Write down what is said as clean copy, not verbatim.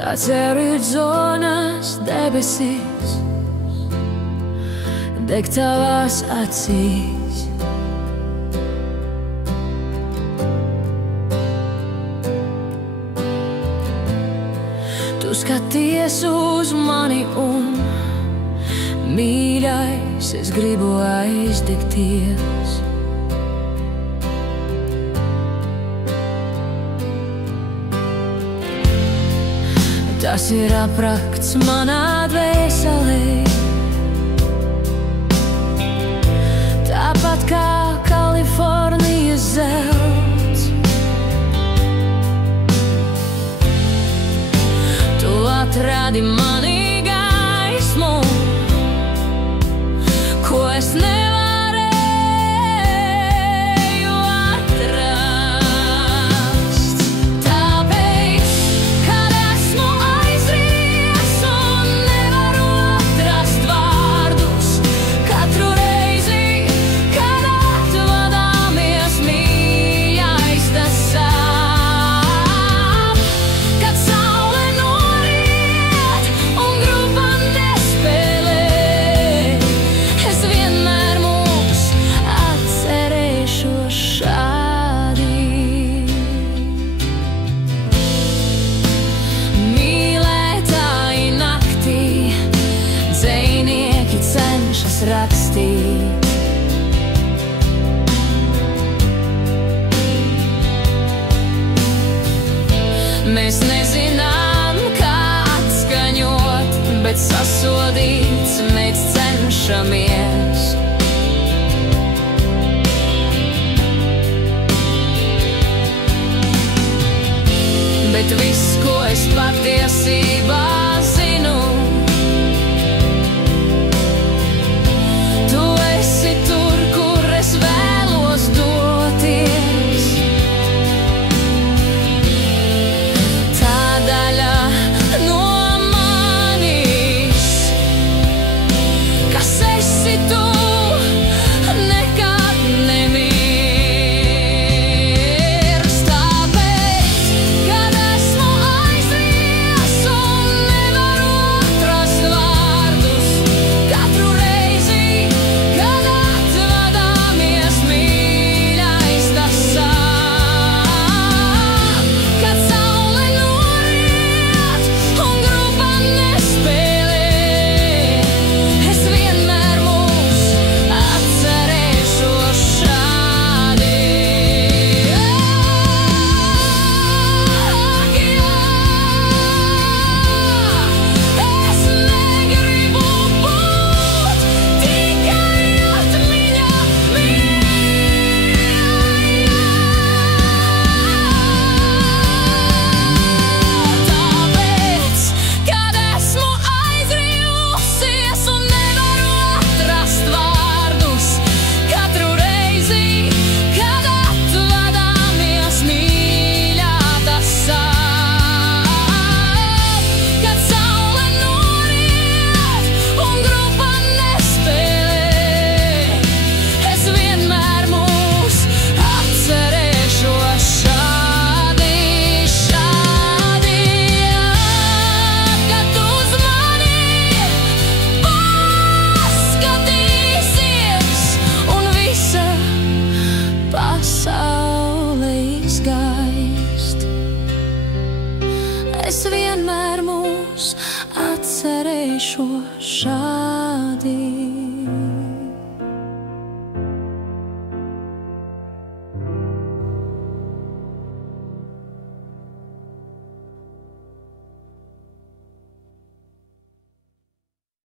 Atceru zonas debesīs, deg tavās acīs. Tu skaties uz mani un, mīļais, es gribu aizdegties. Tas ir aprakts manā dvēselē, tāpat kā Kalifornijas zelts. Tu atradi manī gaismu, ko es nevarēju atrast. Tāpēc, kad esmu aizries un nevaru atrast vārdus, katru reizi, kad atvadāmies, mīļais, tas sāp. Kad saule noriet un grupa nespēlē, es vienmēr mūs atcerēšos šādi. Mīlētāji naktī, dzejnieki cenšas rakstīt. Mēs nezinām, kā atskaņot, bet sasodīts mēs cenšamies. Bet viss, ko es patiesībā zinu, tu esi tur, kur es vēlos doties. Tā daļa no manis, kas esi tu, nekad nemirs. Tāpēc, kad esmu aizries un nevaru atrast vārdus, katru reizi, kad atvadāmies, mīļais, tas sāp. Kad saule noriet un grupa nespēlē, es vienmēr mūs atcerēšos šādi. Ak, jā, es negribu būt tikai atmiņa, tāpēc, kad esmu aizrīvusies un nevaru atrast vārdus, katru reizi, kad atvadāmies, mīļā, tas sāp. Kad saule noriet un grupa nespēlē, es vienmēr mūs atcerēšos šādi, šādi. Kad tu uz mani paskatīsies un visa pasaule izgaist, es vienmēr mūs atcerēšos šādi.